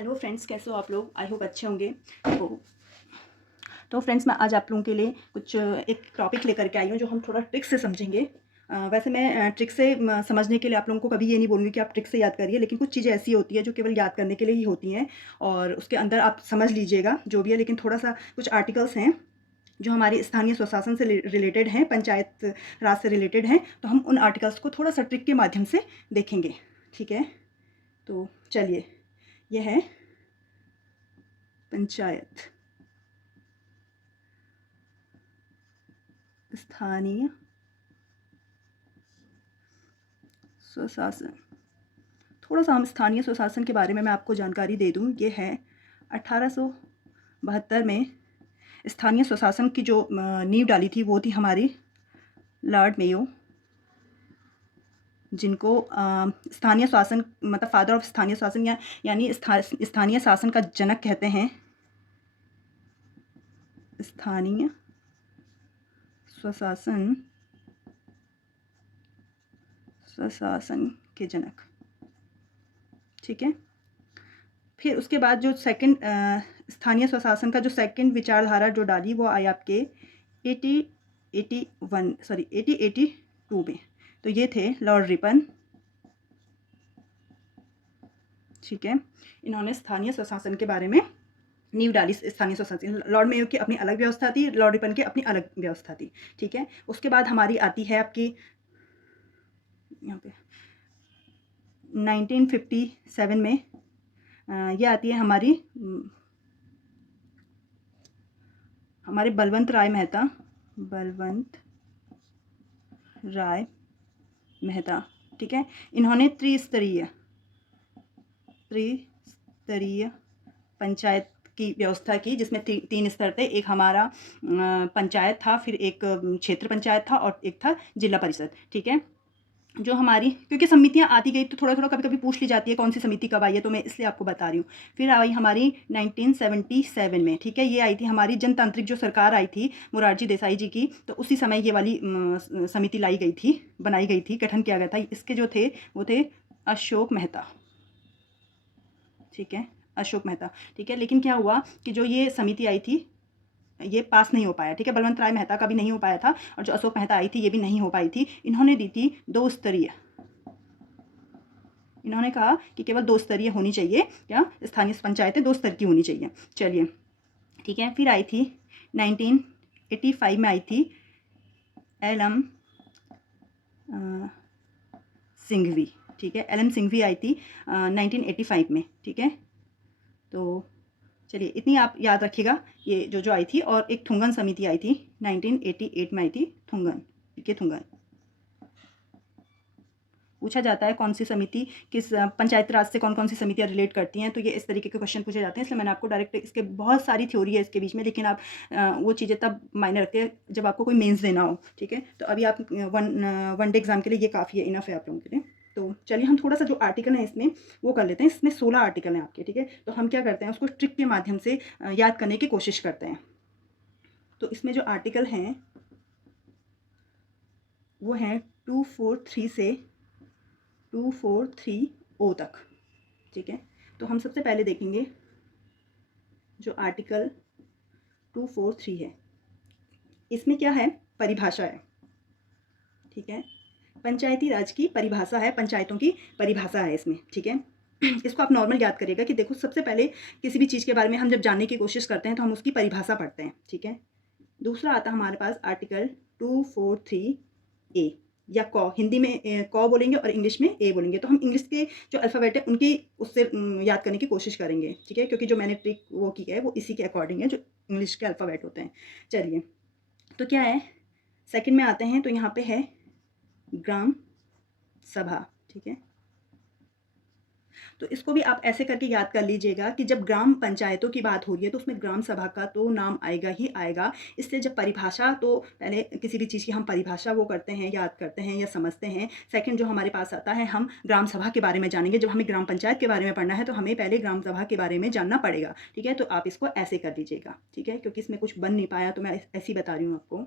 Hello friends, कैसे हो आप लोग? आई होप अच्छे होंगे। तो फ्रेंड्स, मैं आज आप लोगों के लिए कुछ एक टॉपिक लेकर के आई हूँ जो हम थोड़ा ट्रिक से समझेंगे। वैसे मैं ट्रिक से समझने के लिए आप लोगों को कभी ये नहीं बोलूँगी कि आप ट्रिक से याद करिए, लेकिन कुछ चीज़ें ऐसी होती है जो केवल याद करने के लिए ही होती हैं और उसके अंदर आप समझ लीजिएगा जो भी है। लेकिन थोड़ा सा कुछ आर्टिकल्स हैं जो हमारे स्थानीय स्वशासन से रिलेटेड हैं, पंचायत राज से रिलेटेड हैं, तो हम उन आर्टिकल्स को थोड़ा सा ट्रिक के माध्यम से देखेंगे। ठीक है, तो चलिए, यह है पंचायत, स्थानीय स्वशासन। थोड़ा सा हम स्थानीय स्वशासन के बारे में मैं आपको जानकारी दे दूं। ये है 1872 में स्थानीय स्वशासन की जो नींव डाली थी वो थी हमारी लॉर्ड मेयो, जिनको स्थानीय शासन मतलब फादर ऑफ स्थानीय शासन यानी स्थानीय शासन का जनक कहते हैं। स्थानीय स्वशासन के जनक। ठीक है, फिर उसके बाद जो सेकंड स्थानीय स्वशासन का जो सेकंड विचारधारा जो डाली वो आई आपके 1882 में। तो ये थे लॉर्ड रिपन। ठीक है, इन्होंने स्थानीय स्वशासन के बारे में नींव डाली। स्थानीय स्वशासन, लॉर्ड मेयो की अपनी अलग व्यवस्था थी, लॉर्ड रिपन की अपनी अलग व्यवस्था थी। ठीक है, उसके बाद हमारी आती है आपकी यहाँ पे 1957 में ये आती है हमारे बलवंत राय मेहता। ठीक है, इन्होंने त्रिस्तरीय पंचायत की व्यवस्था की, जिसमें तीन स्तर थे। एक हमारा पंचायत था, फिर एक क्षेत्र पंचायत था और एक था जिला परिषद। ठीक है, जो हमारी, क्योंकि समितियां आती गई तो थोड़ा थोड़ा कभी कभी पूछ ली जाती है कौन सी समिति कब आई है, तो मैं इसलिए आपको बता रही हूँ। फिर आई हमारी 1977 में। ठीक है, ये आई थी हमारी जनतांत्रिक जो सरकार आई थी मोरारजी देसाई जी की, तो उसी समय ये वाली समिति बनाई गई थी, गठन किया गया था। इसके जो थे वो थे अशोक मेहता। ठीक है, अशोक मेहता। ठीक है, लेकिन क्या हुआ कि जो ये समिति आई थी ये पास नहीं हो पाया। ठीक है, बलवंत राय मेहता का भी नहीं हो पाया था और जो अशोक मेहता आई थी ये भी नहीं हो पाई थी। इन्होंने दी थी दो स्तरीय। इन्होंने कहा कि केवल दो स्तरीय होनी चाहिए, क्या स्थानीय पंचायतें दो स्तर की होनी चाहिए। चलिए, ठीक है, फिर आई थी 1985 में आई थी एल एम सिंघवी। ठीक है, एल एम सिंघवी आई थी 1985 में। ठीक है, तो चलिए इतनी आप याद रखिएगा, ये जो आई थी। और एक थुंगन समिति आई थी 1988 में आई थी, थुंगन। ठीक है, थुंगन पूछा जाता है कौन सी समिति किस पंचायती राज से कौन कौन सी समितियाँ रिलेट करती हैं, तो ये इस तरीके के क्वेश्चन पूछे जाते हैं। इसलिए मैंने आपको डायरेक्ट, इसके बहुत सारी थ्योरी है इसके बीच में, लेकिन आप वो चीज़ें तब मायने रखते हैं जब आपको कोई मेंस देना हो। ठीक है, तो अभी आप वन डे एग्जाम के लिए ये काफ़ी है, इनफ है आप लोगों के लिए। तो चलिए हम थोड़ा सा जो आर्टिकल है इसमें वो कर लेते हैं। इसमें 16 आर्टिकल हैं आपके। ठीक है, तो हम क्या करते हैं उसको ट्रिक के माध्यम से याद करने की कोशिश करते हैं। तो इसमें जो आर्टिकल हैं वो हैं 243 से 243O तक। ठीक है, तो हम सबसे पहले देखेंगे जो आर्टिकल 243 है, इसमें क्या है, परिभाषा है। ठीक है, पंचायती राज की परिभाषा है, पंचायतों की परिभाषा है इसमें। ठीक है, इसको आप नॉर्मल याद करिएगा कि देखो सबसे पहले किसी भी चीज़ के बारे में हम जब जानने की कोशिश करते हैं तो हम उसकी परिभाषा पढ़ते हैं। ठीक है, दूसरा आता है हमारे पास आर्टिकल 243A या कॉ, हिंदी में कॉ बोलेंगे और इंग्लिश में ए बोलेंगे। तो हम इंग्लिश के जो अल्फ़ाबेट है उनकी उससे याद करने की कोशिश करेंगे। ठीक है, क्योंकि जो मैंने ट्रिक वो की है वो इसी के अकॉर्डिंग है जो इंग्लिश के अल्फ़ाबेट होते हैं। चलिए, तो क्या है, सेकंड में आते हैं तो यहाँ पे है ग्राम सभा। ठीक है, तो इसको भी आप ऐसे करके याद कर लीजिएगा कि जब ग्राम पंचायतों की बात हो रही है तो उसमें ग्राम सभा का तो नाम आएगा ही आएगा। इसलिए जब परिभाषा, तो पहले किसी भी चीज़ की हम परिभाषा वो करते हैं, याद करते हैं या समझते हैं। सेकंड जो हमारे पास आता है, हम ग्राम सभा के बारे में जानेंगे। जब हमें ग्राम पंचायत के बारे में पढ़ना है तो हमें पहले ग्राम सभा के बारे में जानना पड़ेगा। ठीक है, तो आप इसको ऐसे कर लीजिएगा। ठीक है, क्योंकि इसमें कुछ बन नहीं पाया तो मैं ऐसी बता रही हूँ आपको।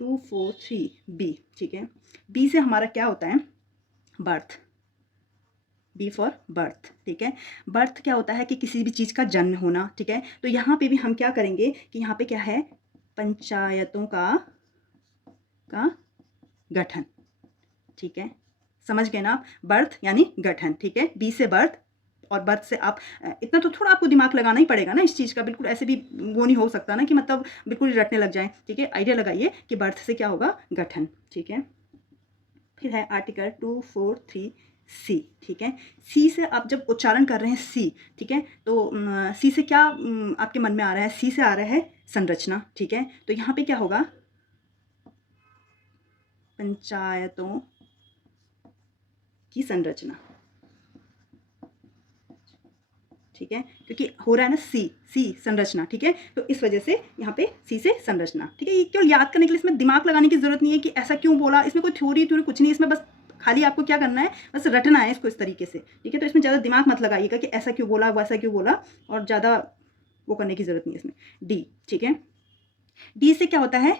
243B। ठीक है, बी से हमारा क्या होता है, बर्थ। बी फॉर बर्थ, ठीक है। बर्थ क्या होता है कि किसी भी चीज़ का जन्म होना, ठीक है। तो यहाँ पे भी हम क्या करेंगे कि यहाँ पे क्या है, पंचायतों का गठन, ठीक है। समझ गए ना आप, बर्थ यानी गठन, ठीक है। बी से बर्थ और बर्थ से आप इतना तो थोड़ा आपको दिमाग लगाना ही पड़ेगा ना इस चीज़ का, बिल्कुल ऐसे भी वो नहीं हो सकता ना कि मतलब बिल्कुल रटने लग जाएं, ठीक है। आइडिया लगाइए कि बर्थ से क्या होगा, गठन, ठीक है। फिर है आर्टिकल 243 सी, ठीक है। सी से आप जब उच्चारण कर रहे हैं सी, ठीक है, तो सी से क्या आपके मन में आ रहा है, सी से आ रहा है संरचना, ठीक है। तो यहाँ पे क्या होगा, पंचायतों की संरचना, ठीक है, क्योंकि हो रहा है ना सी संरचना, ठीक है। तो इस वजह से यहाँ पे सी से संरचना, ठीक है। ये केवल याद करने के लिए, इसमें दिमाग लगाने की जरूरत नहीं है कि ऐसा क्यों बोला, इसमें कोई थ्योरी कुछ नहीं, इसमें बस खाली आपको क्या करना है, बस रटना है इसको इस तरीके से, ठीक है। तो इसमें ज़्यादा दिमाग मत लगाइएगा कि ऐसा क्यों बोला, वैसा क्यों बोला, और ज़्यादा वो करने की ज़रूरत नहीं है इसमें। डी, ठीक है। डी से क्या होता है,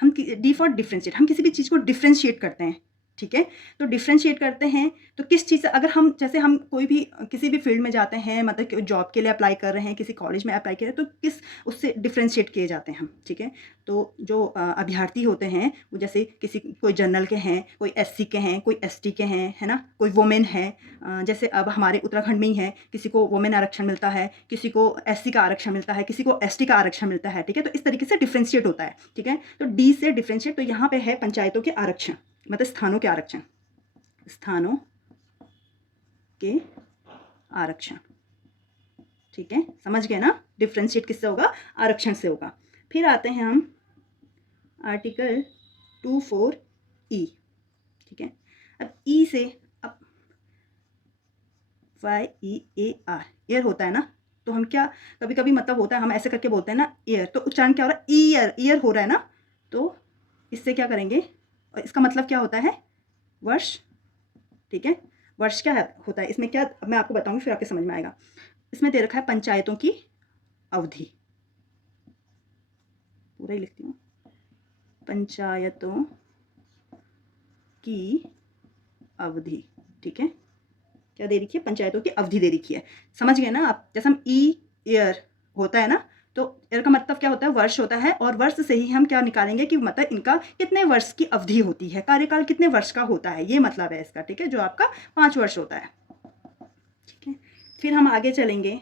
हम डी फॉर डिफ्रेंशिएट, हम किसी भी चीज़ को डिफ्रेंशिएट करते हैं, ठीक है। तो डिफ्रेंशिएट करते हैं तो किस चीज़ से, अगर हम जैसे हम कोई भी किसी भी फील्ड में जाते हैं, मतलब कि जॉब के लिए अप्लाई कर रहे हैं, किसी कॉलेज में अप्लाई कर रहे हैं, तो किस उससे डिफ्रेंशिएट किए जाते हैं हम, ठीक है। तो जो अभ्यर्थी होते हैं वो जैसे किसी कोई जनरल के हैं, कोई एससी के हैं, कोई एसटी के हैं, है ना, कोई वुमेन है, जैसे अब हमारे उत्तराखंड में ही है, किसी को वुमेन आरक्षण मिलता है, किसी को एससी का आरक्षण मिलता है, किसी को एसटी का आरक्षण मिलता है, ठीक है। तो इस तरीके से डिफ्रेंशिएट होता है, ठीक है। तो डी से डिफ्रेंशिएट, तो यहाँ पे है पंचायतों के आरक्षण, मतलब स्थानों के आरक्षण, स्थानों के आरक्षण, ठीक है। समझ गए ना, डिफ्रेंशिएट किससे होगा, आरक्षण से होगा। फिर आते हैं हम आर्टिकल 24E, ठीक है। अब ई से, अब YEAR, ईयर होता है ना, तो हम क्या कभी कभी मतलब होता है हम ऐसे करके बोलते हैं ना ईयर, तो उच्चारण क्या हो रहा है, ईयर, ईयर हो रहा है ना, तो इससे क्या करेंगे, और इसका मतलब क्या होता है, वर्ष, ठीक है। वर्ष क्या होता है इसमें, क्या मैं आपको बताऊंगी फिर आपके समझ में आएगा। इसमें दे रखा है पंचायतों की अवधि, पूरा ही लिखती हूँ, पंचायतों की अवधि, ठीक है। क्या दे रखी है, पंचायतों की अवधि दे रखी है, समझ गए ना आप। जैसे हम ईयर होता है ना, तो ईयर का मतलब क्या होता है, वर्ष होता है, और वर्ष से ही हम क्या निकालेंगे कि मतलब इनका कितने वर्ष की अवधि होती है, कार्यकाल कितने वर्ष का होता है, ये मतलब है इसका, ठीक है, जो आपका 5 वर्ष होता है, ठीक है। फिर हम आगे चलेंगे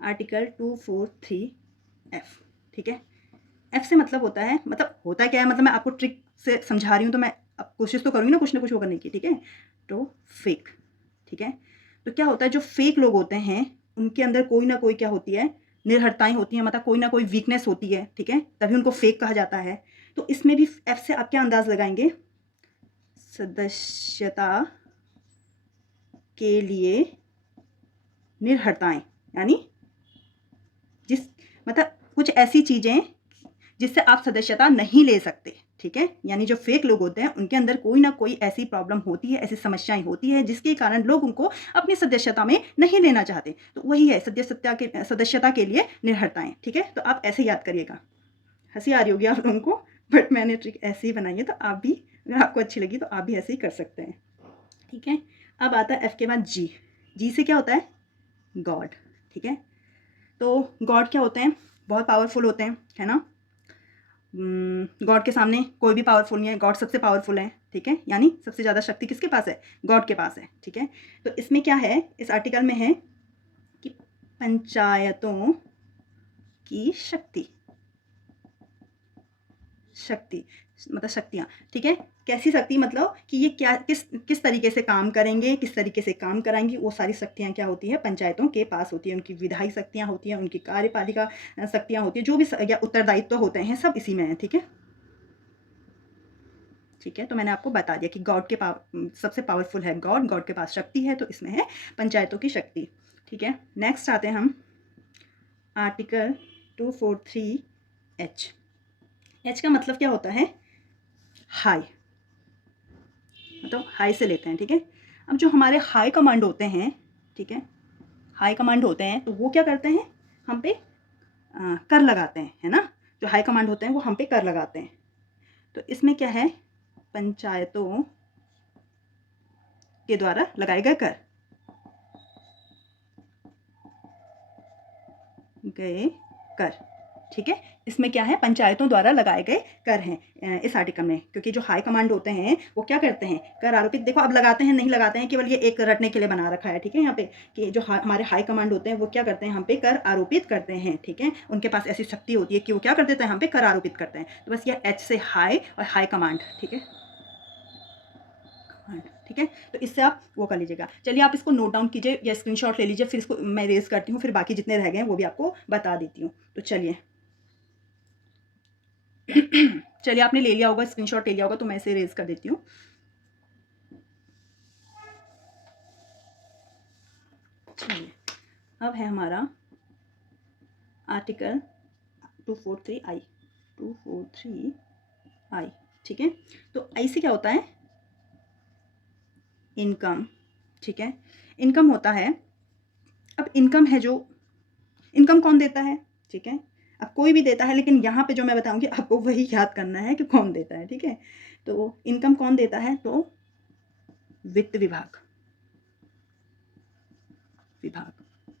आर्टिकल 243F, ठीक है। एफ से मतलब होता है, मतलब होता क्या है, मतलब मैं आपको ट्रिक से समझा रही हूँ, तो मैं अब कोशिश तो करूँगी ना कुछ वो करने की, ठीक है। तो फेक, ठीक है। तो क्या होता है, जो फेक लोग होते हैं उनके अंदर कोई ना कोई क्या होती है, निर्भरताएं होती हैं, मतलब कोई ना कोई वीकनेस होती है, ठीक है, तभी उनको फेक कहा जाता है। तो इसमें भी एफ से आप क्या अंदाज लगाएंगे, सदस्यता के लिए निर्भरताएं, यानी जिस मतलब कुछ ऐसी चीज़ें जिससे आप सदस्यता नहीं ले सकते, ठीक है। यानी जो फेक लोग होते हैं उनके अंदर कोई ना कोई ऐसी प्रॉब्लम होती है, ऐसी समस्याएं होती है जिसके कारण लोग उनको अपनी सदस्यता में नहीं लेना चाहते। तो वही है सदस्यता के लिए निर्भरताएं, ठीक है। तो आप ऐसे याद करिएगा, हंसी आ रही होगी आप लोगों को, बट मैंने ट्रिक ऐसे ही बनाई है, तो आप भी अगर आपको अच्छी लगी तो आप भी ऐसे ही कर सकते हैं, ठीक है। अब आता है एफ के बाद जी, जी से क्या होता है, गॉड, ठीक है। तो गॉड क्या होते हैं, बहुत पावरफुल होते हैं, है ना। गॉड के सामने कोई भी पावरफुल नहीं है, गॉड सबसे पावरफुल है, ठीक है। यानी सबसे ज़्यादा शक्ति किसके पास है, गॉड के पास है, ठीक है। तो इसमें क्या है, इस आर्टिकल में है कि पंचायतों की शक्ति, शक्ति मतलब शक्तियाँ, ठीक है। कैसी शक्ति, मतलब कि ये क्या किस तरीके से काम करेंगे, किस तरीके से काम कराएंगी, वो सारी शक्तियाँ क्या होती है, पंचायतों के पास होती है। उनकी विधायी शक्तियाँ होती हैं, उनकी कार्यपालिका शक्तियाँ होती है, जो भी या उत्तरदायित्व होते हैं सब इसी में है, ठीक है। ठीक है, तो मैंने आपको बता दिया कि गॉड के सबसे पावरफुल है गॉड, गॉड के पास शक्ति है, तो इसमें है पंचायतों की शक्ति, ठीक है। नेक्स्ट आते हैं हम आर्टिकल 243H। एच का मतलब क्या होता है, हाई, मतलब हाई से लेते हैं, ठीक है। अब जो हमारे हाई कमांड होते हैं, ठीक है, हाई कमांड होते हैं, तो वो क्या करते हैं, हम पे कर लगाते हैं, है ना। जो हाई कमांड होते हैं वो हम पे कर लगाते हैं। तो इसमें क्या है, पंचायतों के द्वारा लगाए गए कर, ठीक है। इसमें क्या है, पंचायतों द्वारा लगाए गए कर हैं इस आर्टिकल में, क्योंकि जो हाई कमांड होते हैं वो क्या करते हैं, कर आरोपित, देखो अब लगाते हैं नहीं लगाते हैं, केवल ये एक रटने के लिए बना रखा है, ठीक है। यहाँ पे कि जो हमारे हाई कमांड होते हैं वो क्या करते हैं, हम पे कर आरोपित करते हैं, ठीक है। उनके पास ऐसी शक्ति होती है कि वो क्या कर देते हैं, हम पे कर आरोपित करते हैं। तो बस ये एच से हाई और हाई कमांड, ठीक है, ठीक है। तो इससे आप वो कर लीजिएगा। चलिए आप इसको नोट डाउन कीजिए या स्क्रीनशॉट ले लीजिए, फिर इसको मैं रेज करती हूँ, फिर बाकी जितने रह गए हैं वो भी आपको बता देती हूँ। तो चलिए चलिए आपने ले लिया होगा, स्क्रीनशॉट ले लिया होगा, तो मैं इसे रेज कर देती हूँ। चलिए अब है हमारा आर्टिकल 243I, 243I, ठीक है। तो आई से क्या होता है, इनकम, ठीक है। इनकम होता है, अब इनकम है जो, इनकम कौन देता है, ठीक है। अब कोई भी देता है, लेकिन यहाँ पे जो मैं बताऊंगी आपको वही याद करना है कि कौन देता है, ठीक है। तो इनकम कौन देता है, तो वित्त विभाग,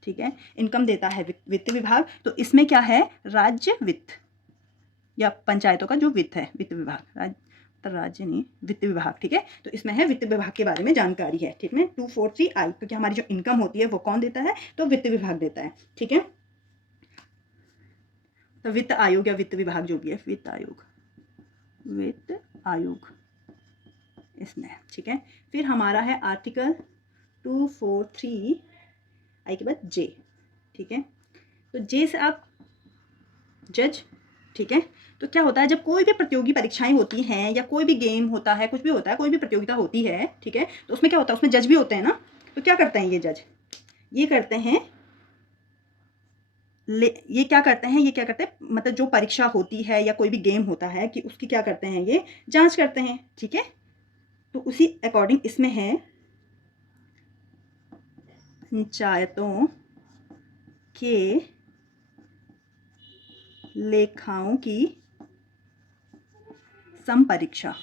ठीक है। इनकम देता है वित्त विभाग। तो इसमें क्या है, राज्य वित्त या पंचायतों का जो वित्त है, वित्त विभाग, राज्य नहीं, वित्त विभाग, ठीक है। तो इसमें है वित्त विभाग के बारे में जानकारी है, ठीक है। 243I, क्योंकि हमारी जो इनकम होती है वो कौन देता है, तो वित्त विभाग देता है, ठीक है। तो वित्त आयोग या वित्त विभाग जो भी है, वित्त आयोग इसमें, ठीक है। फिर हमारा है आर्टिकल 243I के बाद जे, ठीक है। तो जे से आप जज, ठीक है। तो क्या होता है, जब कोई भी प्रतियोगी परीक्षाएं होती हैं या कोई भी गेम होता है, कुछ भी होता है, कोई भी प्रतियोगिता होती है, ठीक है, तो उसमें क्या होता है, उसमें जज भी होते हैं ना। तो क्या करते हैं ये जज, ये करते हैं, ये क्या करते हैं, मतलब जो परीक्षा होती है या कोई भी गेम होता है कि उसकी क्या करते हैं, ये जांच करते हैं, ठीक है। तो उसी अकॉर्डिंग इसमें है पंचायतों के लेखाओं की संपरीक्षा,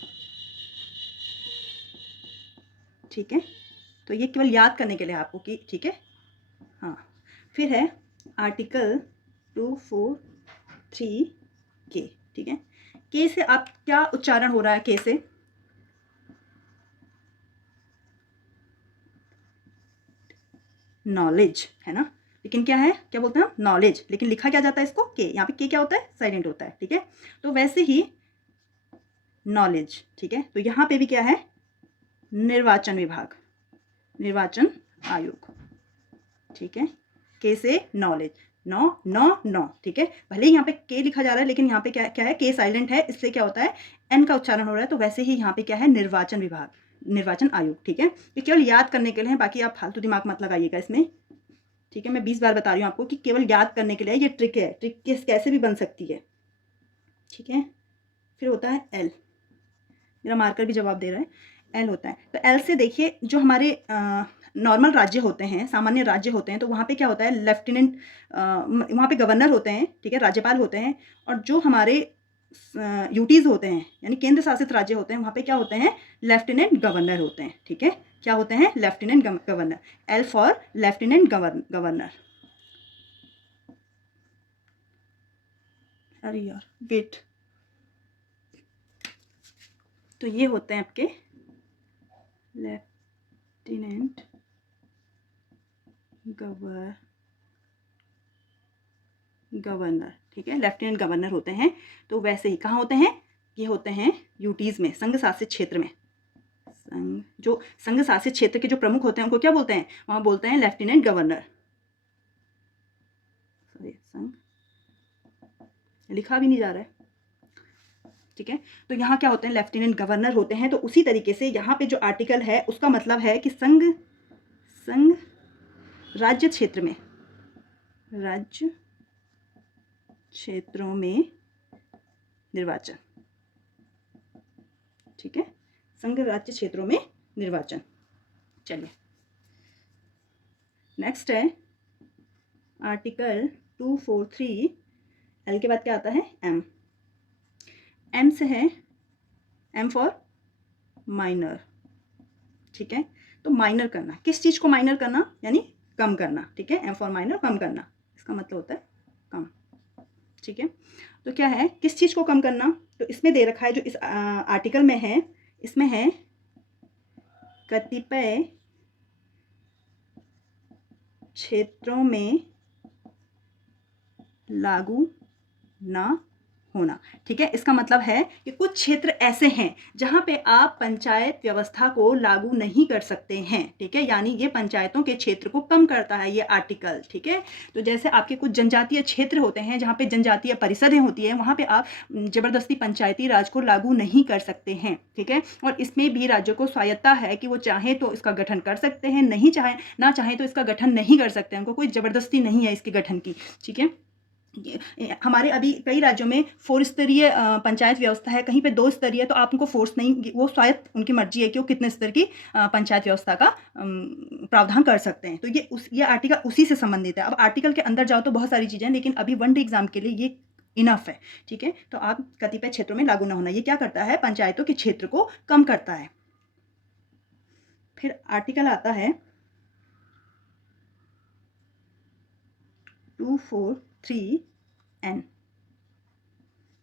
ठीक है। तो ये केवल याद करने के लिए आपको कि, ठीक है, हाँ। फिर है आर्टिकल 243K, ठीक है। के से आप क्या उच्चारण हो रहा है, के से नॉलेज है ना, लेकिन क्या है, क्या बोलते हैं नॉलेज, लेकिन लिखा क्या जाता है इसको, के, यहाँ पे के क्या होता है, साइलेंट होता है, ठीक है। तो वैसे ही नॉलेज, ठीक है। तो यहाँ पे भी क्या है, निर्वाचन विभाग, निर्वाचन आयोग, ठीक है। के से नॉलेज, नौ, ठीक है। भले ही यहाँ पे के लिखा जा रहा है, लेकिन यहाँ पे क्या है, के साइलेंट है, इससे क्या होता है, एन का उच्चारण हो रहा है। तो वैसे ही यहाँ पे क्या है, निर्वाचन विभाग, निर्वाचन आयोग, ठीक है। ये केवल याद करने के लिए है, बाकी आप फालतू दिमाग मत लगाइएगा इसमें, ठीक है। मैं 20 बार बता रही हूँ आपको कि केवल याद करने के लिए, ये ट्रिक है, ट्रिक कैसे भी बन सकती है, ठीक है। फिर होता है एल, मेरा मार्कर भी जवाब दे रहा है, एल होता है। तो एल से देखिए, जो हमारे नॉर्मल राज्य होते हैं, सामान्य राज्य होते हैं, तो वहाँ पे क्या होता है, लेफ्टिनेंट, वहाँ पे गवर्नर होते हैं, ठीक है, राज्यपाल होते हैं। और जो हमारे यूटीज़ होते हैं, यानी केंद्र शासित राज्य होते हैं, वहाँ पे क्या होते हैं, लेफ्टिनेंट गवर्नर होते हैं, ठीक है। क्या होते हैं, lieutenant governor, L for lieutenant governor. अरे यार वेट, तो ये होते हैं आपके लेफ्टिनेंट गवर्नर, ठीक है, लेफ्टिनेंट गवर्नर होते हैं। तो वैसे ही कहाँ होते हैं, ये होते हैं यूटीज़ में, संघ शासित क्षेत्र में, जो संघ शासित क्षेत्र के जो प्रमुख होते हैं उनको क्या बोलते हैं, वहाँ बोलते हैं लेफ्टिनेंट गवर्नर, सॉरी संघ लिखा भी नहीं जा रहा है, ठीक है। तो यहाँ क्या होते हैं, लेफ्टिनेंट गवर्नर होते हैं। तो उसी तरीके से यहाँ पे जो आर्टिकल है उसका मतलब है कि संघ राज्य क्षेत्र में, राज्य क्षेत्रों में निर्वाचन, ठीक है, संघ राज्य क्षेत्रों में निर्वाचन। चलिए नेक्स्ट है आर्टिकल 243, एल के बाद क्या आता है, एम, से है एम फॉर माइनर, ठीक है। तो माइनर करना, किस चीज़ को माइनर करना, यानी कम करना, ठीक है। एम फॉर माइनर, कम करना, इसका मतलब होता है कम, ठीक है। तो क्या है, किस चीज़ को कम करना, तो इसमें दे रखा है जो इस आर्टिकल में है, इसमें है कतिपय क्षेत्रों में लागू ना होना, ठीक है। इसका मतलब है कि कुछ क्षेत्र ऐसे हैं जहां पे आप पंचायत व्यवस्था को लागू नहीं कर सकते हैं, ठीक है। यानी ये पंचायतों के क्षेत्र को कम करता है ये आर्टिकल, ठीक है। तो जैसे आपके कुछ जनजातीय क्षेत्र होते हैं जहां पे जनजातीय परिषदें होती है, वहां पे आप जबरदस्ती पंचायती राज को लागू नहीं कर सकते हैं, ठीक है। और इसमें भी राज्यों को स्वायत्ता है कि वो चाहे तो इसका गठन कर सकते हैं, नहीं चाहे ना चाहे तो इसका गठन नहीं कर सकते हैं, उनको कोई जबरदस्ती नहीं है इसके गठन की, ठीक है। हमारे अभी कई राज्यों में 4 स्तरीय पंचायत व्यवस्था है, कहीं पे 2 स्तरीय, तो आप उनको फोर्स नहीं, वो स्वायत्त उनकी मर्जी है कि वो कितने स्तर की पंचायत व्यवस्था का प्रावधान कर सकते हैं। तो ये आर्टिकल उसी से संबंधित है। अब आर्टिकल के अंदर जाओ तो बहुत सारी चीज़ें, लेकिन अभी वन डे एग्जाम के लिए ये इनफ है, ठीक है। तो आप कतिपय क्षेत्रों में लागू न होना, ये क्या करता है, पंचायतों के क्षेत्र को कम करता है। फिर आर्टिकल आता है 243N,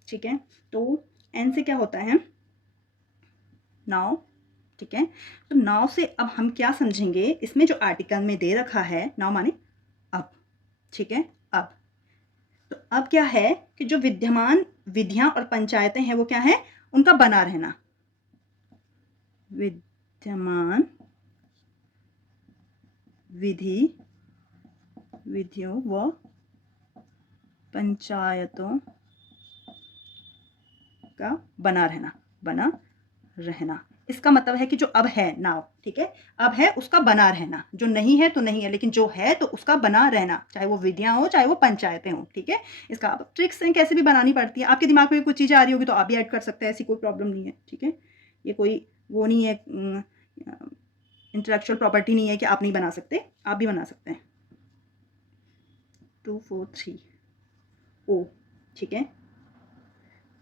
ठीक है। तो N से क्या होता है, नाउ, ठीक है। तो नाउ से अब हम क्या समझेंगे, इसमें जो आर्टिकल में दे रखा है, नाउ माने अब, ठीक है। अब तो अब क्या है कि जो विद्यमान विधियां और पंचायतें हैं वो क्या है, उनका बना रहना, विद्यमान विधियों व पंचायतों का बना रहना। इसका मतलब है कि जो अब है नाउ, ठीक है, अब है उसका बना रहना, जो नहीं है तो नहीं है, लेकिन जो है तो उसका बना रहना, चाहे वो विधियां हो चाहे वो पंचायतें हो, ठीक है। इसका अब ट्रिक्स हैं कैसे भी बनानी पड़ती है, आपके दिमाग में भी कुछ चीज़ें आ रही होगी तो आप भी ऐड कर सकते हैं, ऐसी कोई प्रॉब्लम नहीं है, ठीक है। ये कोई वो नहीं है, इंटेलेक्चुअल प्रॉपर्टी नहीं है कि आप नहीं बना सकते, आप भी बना सकते हैं। 243 ओ, ठीक है।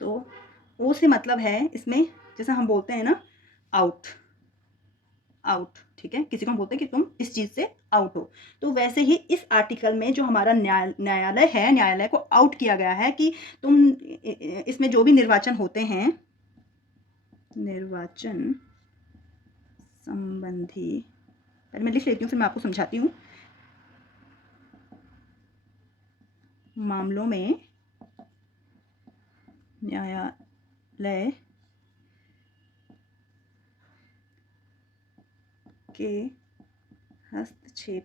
तो ओ से मतलब है इसमें, जैसे हम बोलते हैं ना आउट, ठीक है, किसी को हम बोलते हैं कि तुम इस चीज़ से आउट हो, तो वैसे ही इस आर्टिकल में जो हमारा न्यायालय है, न्यायालय को आउट किया गया है कि तुम इसमें जो भी निर्वाचन होते हैं, निर्वाचन संबंधी, पहले मैं लिख लेती हूँ फिर मैं आपको समझाती हूँ, मामलों में न्यायालय के हस्तक्षेप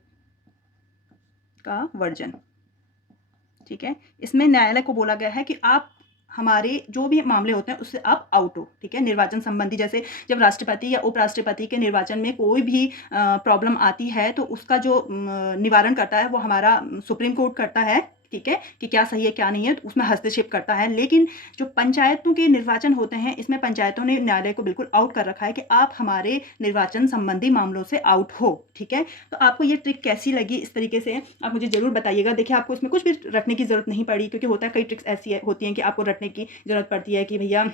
का वर्जन, ठीक है। इसमें न्यायालय को बोला गया है कि आप हमारे जो भी मामले होते हैं उससे आप आउट हो, ठीक है। निर्वाचन संबंधी, जैसे जब राष्ट्रपति या उपराष्ट्रपति के निर्वाचन में कोई भी प्रॉब्लम आती है तो उसका जो निवारण करता है वो हमारा सुप्रीम कोर्ट करता है, ठीक है, कि क्या सही है क्या नहीं है, तो उसमें हस्तक्षेप करता है। लेकिन जो पंचायतों के निर्वाचन होते हैं, इसमें पंचायतों ने न्यायालय को बिल्कुल आउट कर रखा है कि आप हमारे निर्वाचन संबंधी मामलों से आउट हो, ठीक है। तो आपको ये ट्रिक कैसी लगी, इस तरीके से आप मुझे ज़रूर बताइएगा। देखिए आपको इसमें कुछ भी रटने की ज़रूरत नहीं पड़ी, क्योंकि होता है कई ट्रिक्स ऐसी होती हैं कि आपको रटने की ज़रूरत पड़ती है कि भैया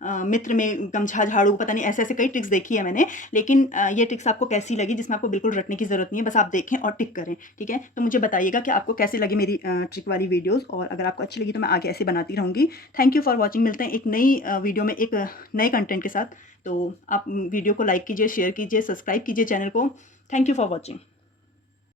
मित्र में गमछा झाड़ू, पता नहीं ऐसे ऐसे कई ट्रिक्स देखी है मैंने, लेकिन ये ट्रिक्स आपको कैसी लगी जिसमें आपको बिल्कुल रटने की ज़रूरत नहीं है, बस आप देखें और टिक करें, ठीक है। तो मुझे बताइएगा कि आपको कैसी लगी मेरी ट्रिक वाली वीडियोस, और अगर आपको अच्छी लगी तो मैं आगे ऐसे बनाती रहूँगी। थैंक यू फॉर वॉचिंग, मिलते हैं एक नई वीडियो में एक नए कंटेंट के साथ। तो आप वीडियो को लाइक कीजिए, शेयर कीजिए, सब्सक्राइब कीजिए चैनल को। Thank you for watching.